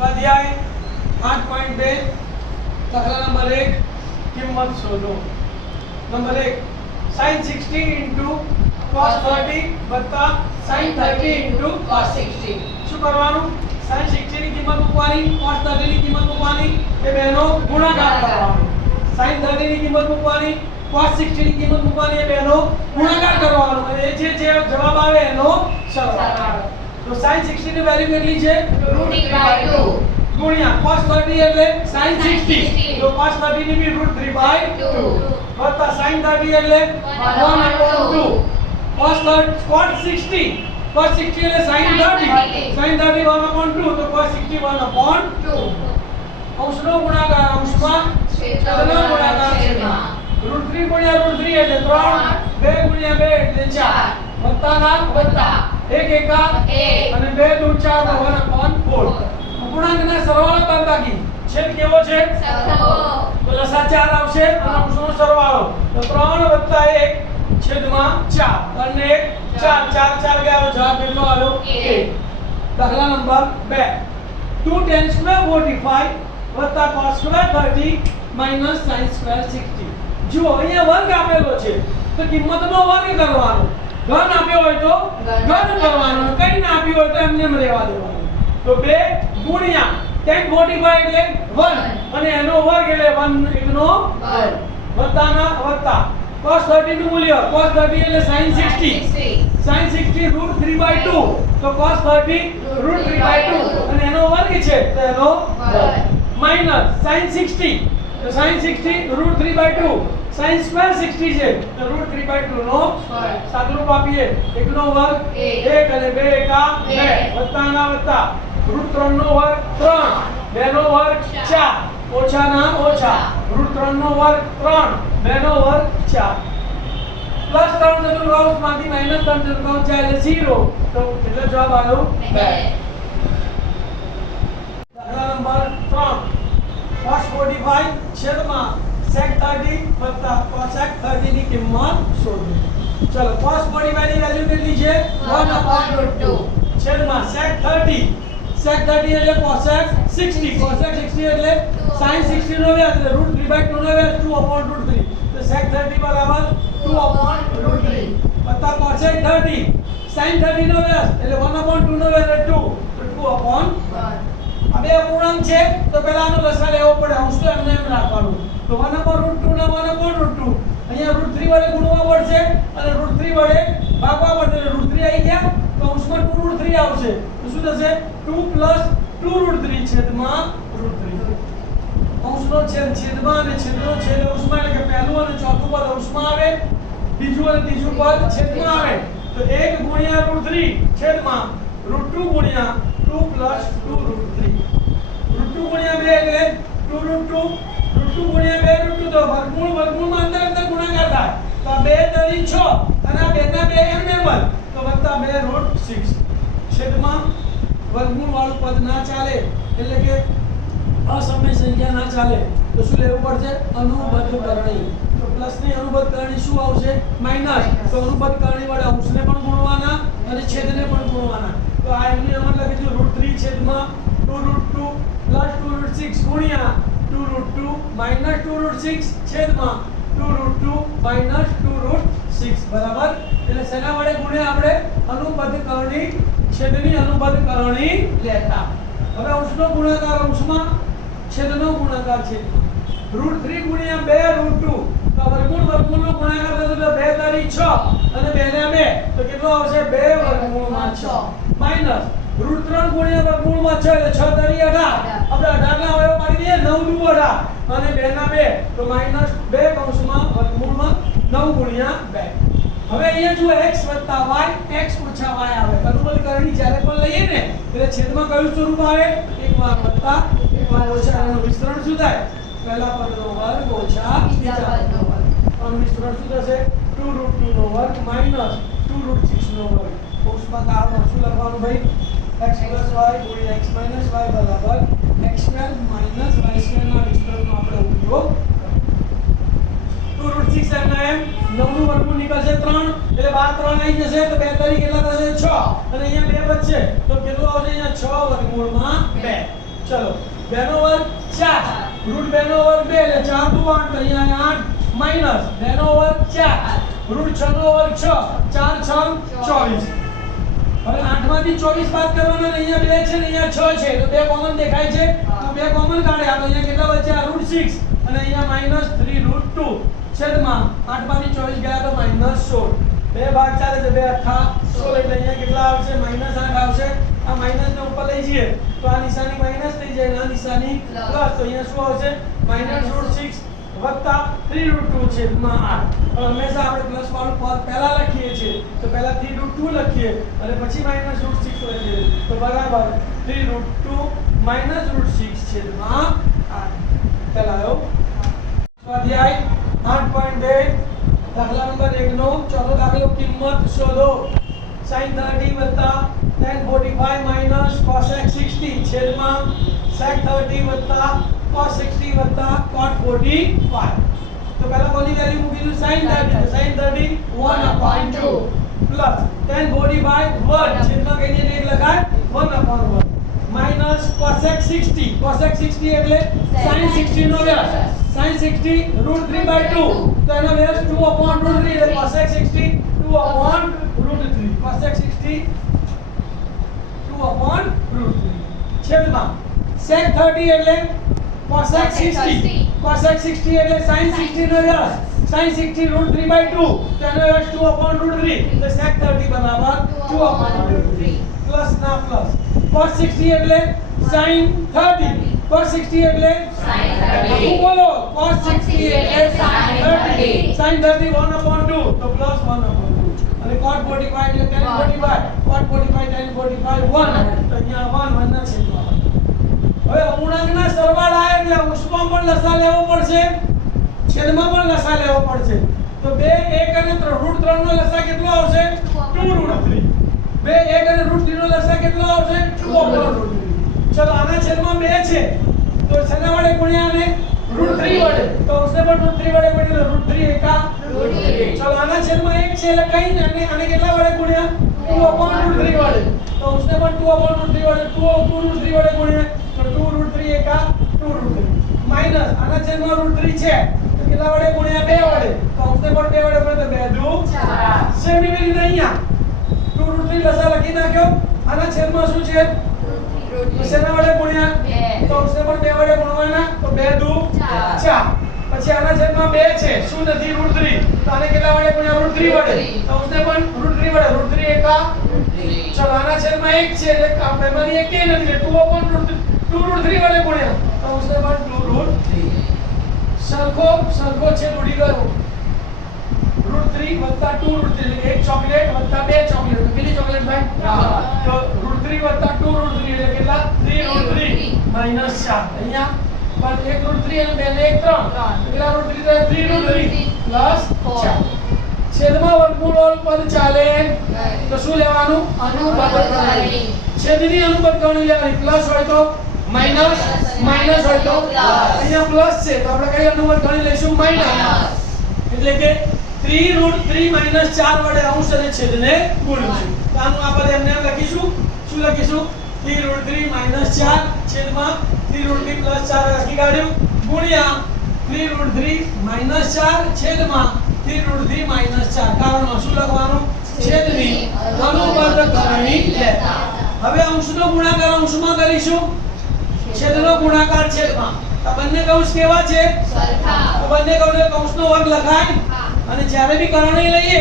સ્વાધ્યાય આઠ પોઈન્ટ બે, દાખલા નંબર એક, કિંમત શોધો. નંબર એક sine sixty into cos thirty વત્તા સાઈન થર્ટી ઇન્ટુ cos 60 શું કરવાનું? સાઈન સિક્સટીની કિંમત મૂકવાની કોસ થર્ટી ની કિંમત મૂકવાની, એ બેનો ગુણાકાર કરવાનો. સાઈન થર્ટી ની કિંમત મૂકવાની, cos 60 ની કિંમત મૂકવાની, એ બેનો ગુણાકાર કરવાનો. અને જે જે જવાબ આવે એનો સરવાળો. તો sin 60 ની વેલ્યુ કેટલી છે root 3 by 2 ગુણ્યા cos 30 એટલે sin Sin 60 60. તો cos 30 ની બી root 3 by 2 2 વત્તા sin 30 એટલે 1 One upon 2 cos 30 cos 60 cos 60 એટલે sin Sin 30 30. sin 30 1 upon 2 તો cos 60 1 upon 2 અંશનો ગુણાકાર અંશમાં છેદનો ગુણાકાર છેદમાં root 3 ગુણ્યા root 3 એટલે 3 2 ગુણ્યા 2 એટલે 4 વત્તાના વત્તા 1 એકા અને બે દૂ 4 તો 1 upon 4 અપૂર્ણાંકના સરવાળો બાદબાકી છેદ કેવો છે? તો લસા 4 આવશે? અને અંશનો સરવાળો. તો 3 વત્તા 1 છેદમાં 4 અને 1 4 4 4 ગયા જવાબ કેટલો આવ્યો? એક. 1 દાખલા નંબર 2 2 tan સ્ક્વેર 45 વત્તા cos square 30 minus sin square 60 જુઓ અહીંયા વર્ગ આપેલો છે. તો કિંમતનો વર્ગ કરવાનો. ઘન આપ્યો હોય તો ઘન. કરવાનો. કઈ ના આપ્યું હોય તો એમને એમ રહેવા દેવાનું. તો બે ગુણ્યા. ટેન ફોર્ટી ફાઈવ એટલે વન અને એનો વર્ગ એટલે વન એકનો. વત્તાના વત્તા. cos 30 નું મૂલ્ય. cos 30 એટલે sin 60 60 sin 60 root 3 by 2 તો cos 30 root 3 by 2 અને એનો વર્ગ છે તો એનો. માઇનસ sin 60 તો sin 60 root 3 by 2 sin square 60 છે તો root 3 by 2 નો વર્ગ. સાદુરૂપ આપીએ એકનો વર્ગ એક. 1 અને 2 એકા બે. 2 વત્તાના વત્તા root 3 નો વર્ગ 3 2 નો વર્ગ 4 ઓછાના ઓછા root 3 નો વર્ગ 3 2 નો વર્ગ 4 પ્લસ 3 ચતુર્થાંશમાંથી માઇનસ 3 ચતુર્થાંશ જાય એટલે 0 તો કેટલો જવાબ આવ્યો બે. દાખલા નંબર 3 cos 45 છેદમાં sec 30 વત્તા cosec 30 ની કિંમત શોધો ચલો cos 45 ની વેલ્યુ કેટલી છે 1 upon root 2. છેદમાં sec 30 sec 30 એટલે cosec 60 cosec 60 એટલે sin 60 નો વ્યાસ એટલે root 3 by 2 no Vyas 2 upon root 3 તો sec 30 બરાબર 2 upon root 3 વત્તા cosec 30 sin 30 નો વ્યાસ એટલે 1 upon 2 નો વ્યાસ એટલે 2 તો 2 upon આ બે પૂર્ણાંક છે, તો પહેલા આનો લેવો પડે. અંશ તો એમને એમ રાખવાનું. તો 1 upon root 2 ના 1 upon root 2 અહીંયા રૂટ થ્રી વડે ગુણવા પડશે અને રૂટ થ્રી વડે ભાગવા પડશે root 3 આવી ગયા, તો અંશમાં ટુ રૂટ થ્રી આવશે. તો શું થશે? Two plus two root three છેદમાં રૂટ થ્રી અંશનો છેદ, છેદમાં અને છેદનો છેદ અંશમાં, એટલે કે પહેલું અને ચોથું પદ અંશમાં આવે, બીજું અને ત્રીજું પદ છેદમાં આવે. તો 1 ગુણ્યા root 3 છેદમાં root 2 ગુણ્યા 2 પ્લસ 2 root 3 root 2 ગુણ્યા 2 એટલે 2 root 2 root 2 ગુણ્યા 2 root 2 તો વર્ગમૂળ, વર્ગમૂળમાં અંદર અંદર ગુણાકાર થાય. તો 2 તરી 6 અને આ 2 ના 2 એમ એમ તો વત્તા 2 રૂટ 6 છેદમાં વર્ગમૂળ વાળું પદ ના ચાલે, એટલે કે અસમય સંખ્યા ના ચાલે. તો શું લેવું પડશે? અનુબદ્ધ કરણી તો પ્લસની અનુબદ્ધ કરણી શું આવશે? માઇનસ. તો અનુબદ્ધ કરણી વડે અંશને પણ ગુણવાના અને છેદને પણ ગુણવાના. તો આ એમની અમર લખી દીધું રૂટ થ્રી છેદમાં ટુ રૂટ 2 પ્લસ 2 રૂટ 6 ગુણ્યા 2 રૂટ 2 માઇનસ 2 રૂટ 6 છેદમાં 2 રૂટ 2 માઇનસ 2 રૂટ 6 બરાબર? એટલે શેના વડે ગુણ્યા આપણે? અનુબદ્ધ કરણી છેદની અનુબદ્ધ કરણી લેતા. હવે અંશનો ગુણાકાર અંશમાં છેદનો ગુણાકાર છે. રૂટ થ્રી ગુણ્યા બે રૂટ ટુ તો વર્ગમૂળ વર્ગમૂળનો ગુણાકાર થશે તો 2 તારી છ અને બે ને બે. તો કેટલો આવશે? બે વર્ગમૂળમાં 6 માઇનસ રૂટ ત્રણ ગુણ્યા વર્ગમૂળમાં 6 એટલે 6 તરી 18 આપણે 18 ના અવયવ પાડી દઈએ 9 નું 18 અને 2 ના 2 તો માઇનસ 2 કૌંસમાં વર્ગમૂળમાં 9 ગુણ્યા 2 હવે અહીંયા જો x y x y આવે. કનુબદ્ધ કરણી જ્યારે પણ લઈએ ને એટલે છેદમાં કયું સ્વરૂપ આવે? એક વાર વત્તા એક વાર ઓછા એનું વિસ્તરણ શું થાય? પહેલા પદનો વર્ગ ઓછા બીજા પદનો વર્ગ. આનું વિસ્તરણ શું થશે? 2 રૂટ 2 નો વર્ગ માઇનસ 2 રૂટ 6 નો વર્ગ. કૌંસમાં કાળમાં શું લખવાનું ભાઈ? X y ગુણ્યા x y બરાબર. X square minus y square ના વિસ્તરણનો આપણે ઉપયોગ ટુ રૂટ સિક્સ એમ એમ નવનું વર્ગમૂળ નીકળશે ત્રણ. એટલે બાર ત્રણ આવી જશે, તો બે તારીખ કેટલા થશે? છ. અને અહીંયા બે બચશે તો કેટલું આવશે અહીંયા? છ વર્ગમૂળમાં બે. ચલો, બેનો વર્ગ ચાર. રૂટ બેનો વર્ગ બે, એટલે ચાર દુ આઠ અહીંયા આઠ. માઇનસ બેનો વર્ગ ચાર. રૂટ છ નો વર્ગ છ. ચાર છ, ચોવીસ. હવે આઠમાંથી ચોવીસ બાદ કરવાના ને અહીંયા બે છે ને અહીંયા છ છે. તો બે કોમન દેખાય છે. તો બે કોમન કાઢ્યા તો અહીંયા કેટલા વચ્ચે? આ સિક્સ અને અહીંયા માઇનસ થ્રી રૂટ ટુ છેદમાં આઠમાંથી ચોવીસ ગયા તો માઇનસ સોળ. બે ભાગ ચાલે છે. બે આખા 16 એટલે અહીંયા કેટલા આવશે? માઇનસ આઠ આવશે. આ માઇનસ ને ઉપર લઈ જઈએ. તો આ નિશાની માઇનસ થઈ જાય અને આ નિશાની પ્લસ તો અહીંયા શું આવશે? માઇનસ રૂટ સિક્સ વત્તા થ્રી રૂટ ટુ છેદમાં આઠ. પણ હંમેશા આપણે પ્લસ વાળું પદ પહેલા લખીએ છીએ. તો પહેલા થ્રી રૂટ ટુ લખીએ અને પછી માઇનસ રૂટ સિક્સ લખીએ. તો બરાબર three root two minus root six છેદમાં આઠ. પહેલા આવ્યો? સ્વાધ્યાય આઠ પોઈન્ટ બે દાખલા નંબર એક નો. ચોથો દાખલો કિંમત શોધો. સાઈન થર્ટી વત્તા tan forty five minus cosec sixty છેદમાં સેક થર્ટી વત્તા વત્તા કોટ ફોર્ટી ફાઈવ તો પહેલા કોની value thirty sine thirty one upon two plus tan forty five one છેદમાં કઈ જઈને એક લખાય one upon one minus cosec sixty cosec sixty એટલે sin સિક્સટી નો વ્યાસ. Sin 60 root 3 by 2 તો એનો વ્યાસ 2/√3 એટલે cosec 60 2 upon root 3 cosec 60 2/√3 છેદમાં. Sec 30 એટલે cosec 60 cosec 60 એટલે sin 60 નો વ્યાસ sin 60 root 3 by 2 તો એનો વ્યાસ 2 upon root 3 એટલે sec 30 બરાબર 2 upon root 3 પ્લસ ના પ્લસ cos 60 એટલે sin 30 cos 60 એટલે Sin 30. હું બોલો cos 60 એટલે sin 30 sin 30 1 upon 2 તો plus 1 upon 2 અને cot 45 એટલે tan 45 cot 45 tan 45 1 તો અહીંયા 1 1 ના છેદમાં હવે અપૂર્ણાંકના સરવાળા એટલે અંશમાં પણ લસા લેવો પડશે, છેદમાં પણ લસા લેવો પડશે. તો 2 1 અને 3 રૂટ 3 નો લસા કેટલો આવશે? 2 રૂટ 3 બે, એક અને રૂટ 3 નો લસા કેટલો આવશે? 2 upon રૂટ 3 ચલો, આના છેદમાં 2 છે. તો છેના વડે ગુણ્યા અને રૂટ 3 વડે. તો ઉસને પણ રૂટ 3 વડે ગુણ્યા, રૂટ 3 એકા. ચલો, આના છેદમાં 1 છે એટલે કઈ અને આને કેટલા વડે ગુણ્યા? 2 upon રૂટ 3 વડે. તો ઉસને પણ 2 upon રૂટ 3 વડે 2 2 રૂટ 3 વડે ગુણ્યા. તો 2 root 3 એકા 2 root 3 માઇનસ આના છેદમાં રૂટ 3 છે કેટલા વડે ગુણ્યા 2 વડે તો ઉસને પણ 2 વડે તો 2 દુ. સેમ એવી રીતે અહીંયા 2 root 3 લસા લખી નાખ્યો આના છેદમાં શું છે શેના વડે ગુણ્યા બે. તો ઉસને પણ બે વડે ગુણવાના તો બે દુ ચાર. પછી આના છેદમાં બે છે શું નથી રૂટ 3 તો આને કેટલા વડે ગુણ્યા રૂટ 3 વડે તો ઉસને પણ રૂટ 3 વડે રૂટ 3 એકા ચલો આના છેદમાં એક છે એટલે આપણે એમાંથી એક નથી એટલે 2 upon root 2 root 3 વડે ગુણ્યા તો ઉસને પણ 2 root સરખો સરખો છે ઉડી ગયો. રૂટ 3 વત્તા 2 રૂટ 3 એક ચોકલેટ વત્તા બે ચોકલેટ. કેટલી ચોકલેટ ભાઈ? ત્રણ. તો રૂટ 3 વત્તા 2 રૂટ 3 એટલે કેટલા? 3 રૂટ 3 માઇનસ 4 અહીંયા પણ એક રૂટ 3 અને બે ને એક 3 કેટલા રૂટ 3 તો 3 રૂટ 3 પ્લસ 4 છેદમાં વર્ગમૂળ પદ ચાલે. તો શું લેવાનું? અનુબદ્ધ કરણી. છેદની અનુબદ્ધ કરણી લેવાની. પ્લસ હોય તો માઇનસ માઇનસ હોય તો. અહીંયા પ્લસ છે. તો આપણે કઈ નંબર ગણી લઈશું? માઇનસ એટલે કે 3 રૂટ 3 માઇનસ 4 વડે અંશ અને છેદને ગુણીશું તો આનું આપણે એમને એમ લખીશું. શું લખીશું? 3 રૂટ 3 માઇનસ 4 છેદમાં 3 રૂટ 3 પ્લસ 4 લખી કાઢ્યું. ગુણ્યા 3 રૂટ 3 માઇનસ 4 છેદમાં 3 રૂટ 3 માઇનસ 4 કારણમાં શું લખવાનું? છેદની અનુબદ્ધ કરણી લેતા. હવે અંશનો ગુણાકાર અંશમાં કરીશું. છેદનો ગુણાકાર છેદમાં આ બંને કૌંસ કેવા છે? સરખા. તો બંને કૌંસ કૌંસનો વર્ગ લખાય. અને જ્યારે બી કરણી લઈએ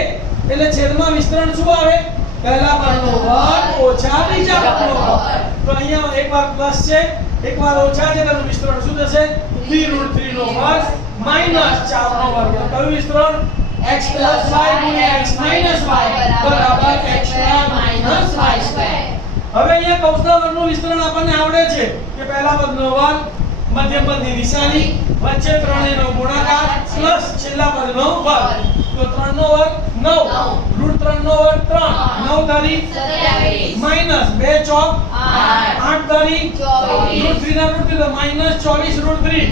એટલે છેદમાં વિસ્તરણ શું આવે? પહેલા પદનો વર્ગ ઓછા બીજા પદનો વર્ગ. તો અહીંયા એક વાર પ્લસ છે. એક વાર ઓછા છે તેનું વિસ્તરણ શું થશે? 3 √3 નો વર્ગ માઇનસ 4 નો વર્ગ. કયું વિસ્તરણ x y x y બરાબર x y હવે અહીંયા વર્ગનું વિસ્તરણ આપણને આવડે છે કે પહેલા પદનો વર્ગ મધ્યમ પદની નિશાની વચ્ચે ત્રણેયનો ગુણાકાર પ્લસ છેલ્લા પદનો વર્ગ તો 3 નો વર્ગ 9 રૂટ 3 નો વર્ગ 3 9 તારી સત્યાવીસ. માઇનસ 2 ચોક આઠ. 8 તારી ચોવીસ. રૂટ 3 ના રૂટ 3 માઇનસ 24 રૂટ 3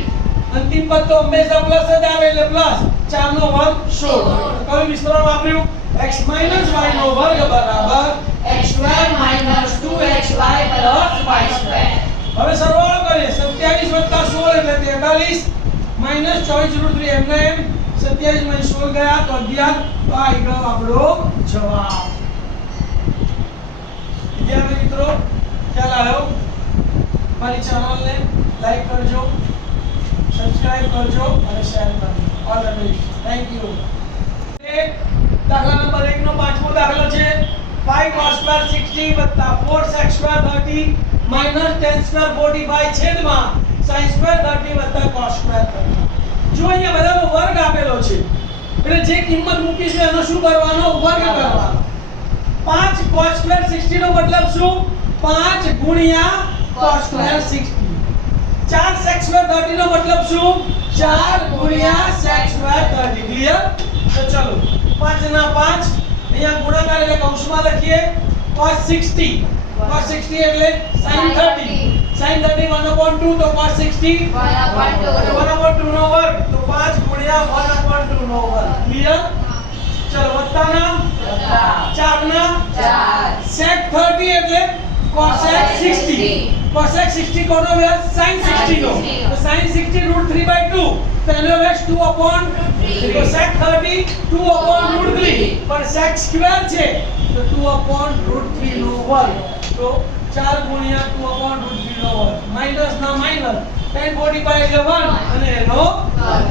અંતિમ પદ તો હંમેશા પ્લસ જ આવે એટલે પ્લસ 4 નો વર્ગ 16 કયું વિસ્તરણ વાપર્યું x y નો વર્ગ બરાબર x2 2xy y સ્ક્વેર હવે સરવાળો કરીએ. 27 વત્તા 16 એટલે 43 માઇનસ 24 રૂટ 3 એમને એમ 27 માં 16 ગયા તો 11 તો આ ગયો આપણો જવાબ. વિદ્યાર્થી મિત્રો, ખ્યાલ આવ્યો? મારી ચેનલને લાઈક કરજો સબસ્ક્રાઇબ કરજો અને શેર કરજો. All the best thank you દાખલા નંબર 1 નો પાંચમો દાખલો છે. 5 r square 60 4 sec square 30 minus 10 square 45 છેદમાં sin સ્ક્વેર 30 cos સ્ક્વેર 30 જો અહીંયા બધાનો વર્ગ આપેલો છે, એટલે જે કિંમત મૂકી છે એનો શું કરવાનો? વર્ગ કરવાનો. 5 cos સ્ક્વેર 60 નો મતલબ શું? 5 ગુણ્યા cos સ્ક્વેર 60 4 sec સ્ક્વેર 30 નો મતલબ શું? 4 ગુણ્યા sec સ્ક્વેર 30 ક્લિયર તો ચલો 5 ના 5 અહીંયા ગુણાકાર એટલે કૌંસમાં લખીએ cos 60 cos 60 એટલે sin 30 sin 30 1/2 તો cos 60 1/2 1/2 નો વર્ગ તો 5 1/2 નો વર્ગ ક્લિયર ચલો વત્તા ના વત્તા 4 ના 4 sec 30 એટલે cosec 60 cosec 60 કોનો વ્યાસ sin 60 નો તો sin 60 √3/2 पहले में x2 अपॉन तो sec 30 2 अपॉन √3 પણ sec સ્ક્વેર છે. તો 2 upon √3 નો વર્ગ. તો 4 ગુણ્યા 2 upon √3 નો વર્ગ. માઇનસ ના માઇનસ 10 45 એટલે 1 અને એનો વર્ગ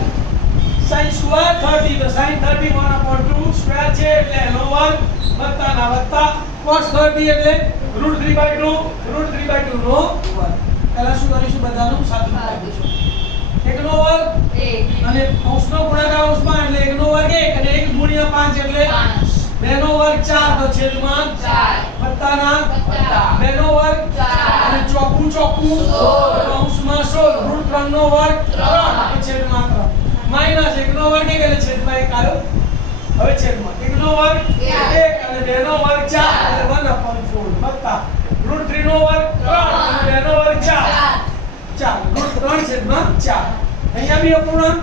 sin સ્ક્વેર 30 તો sin 30 1 upon 2 સ્ક્વેર છે. એટલે એનો વર્ગ વત્તા ના વત્તા cos 30 એટલે √3 2 √3 2 નો વર્ગ. પહેલા શું કરીશું? બધાનું સાદું કરીશું. એકનો વર્ગ 1 અને કૌંસનો ગુણાકાર કૌંસમાં એટલે એકનો વર્ગ એક અને 1 ગુણ્યા પાંચ એટલે પાંચ. બેનો વર્ગ ચાર તો છેદમાં ચાર. વત્તાના વત્તા. બેનો વર્ગ 4 અને ચોકું ચોકું 16 કૌંસમાં સોળ. રૂટ ત્રણ નો વર્ગ 3 તો છેદમાં 3 માઇનસ એકનો વર્ગ એક એટલે છેદમાં 1 આવ્યો. હવે છેદમાં. એકનો વર્ગ એક. એક અને બેનો વર્ગ ચાર. ચાર. એટલે વન અપોન ફોર વત્તા. રૂટ થ્રી નો વર્ગ ત્રણ. અને બેનો વર્ગ ચાર. ચાર. રૂટ ત્રણ છેદમાં ચાર. અહીંયા બી અપૂર્ણાંક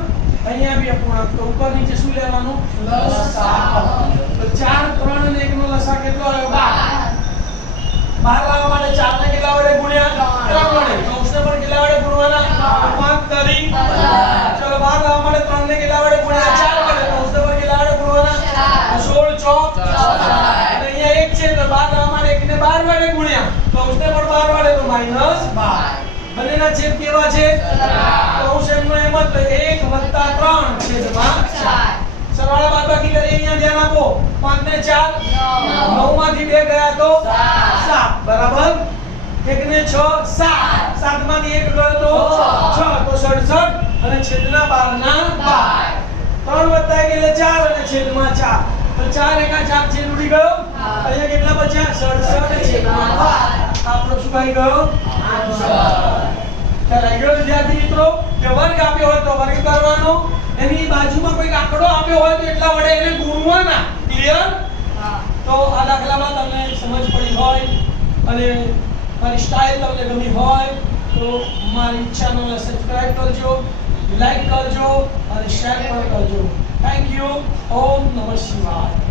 અહીંયા બી અપૂર્ણાંક. તો ઉપર નીચે શું લેવાનું? લસાઅ. તો ચાર ત્રણ અને એકનો લસા કેટલો આવ્યો? બાર. બાર લાવવા માટે ચાર ને કેટલા વડે ગુણ્યા? ત્રણ વડે. કૌંસને પણ કેટલા વડે ગુણવાના? પાંચ. તરી. ચલો બાર લાવવા માટે ત્રણ ને કેટલા વડે ગુણ્યા? ચાર. વડે. કૌંસને પણ કેટલા વડે ગુણવાના? સોળ ચોક. અહીંયા એક છે તો બાર લાવવા માટે એકને બાર વડે ગુણ્યા. કૌંસને પણ બાર વડે તો માઇનસ બાર. બંનેના છેદ કેવા છે એમનો એમ જ તો એક વત્તા ત્રણ છેદમાં ચાર ચાર. સરવાળા બાદબાકી કરીએ અહીંયા ધ્યાન આપો પાંચ ને ચાર નવ. નવમાંથી બે ગયા તો સાત. સાત બરાબર એક ને છ, સાત સાતમાંથી એક ગયો તો છ. છ તો સડસઠ અને છેદના 12 ના બાર બાર. ત્રણ વત્તા એક એટલે ચાર અને છેદમાં ચાર તો ચાર એકા ચાર છેદ ઉડી ગયો અહીંયા કેટલા બચ્યા સડસઠ છેદમાં બાર આપણો શું ગયો ખ્યાલ આવી વિદ્યાર્થી મિત્રો કે વર્ગ આપ્યો હોય તો વર્ગ કરવાનો એની બાજુમાં કોઈ આંકડો આપ્યો હોય તો એટલા વડે એને ગુણવાના. ક્લિયર તો આ દાખલામાં તમને સમજ પડી હોય અને મારી સ્ટાઇલ તમને ગમી હોય તો મારી ચેનલને સબસ્ક્રાઇબ કરજો લાઈક કરજો અને શેર પણ કરજો. થેન્ક યુ ઓમ નમઃ શિવાય.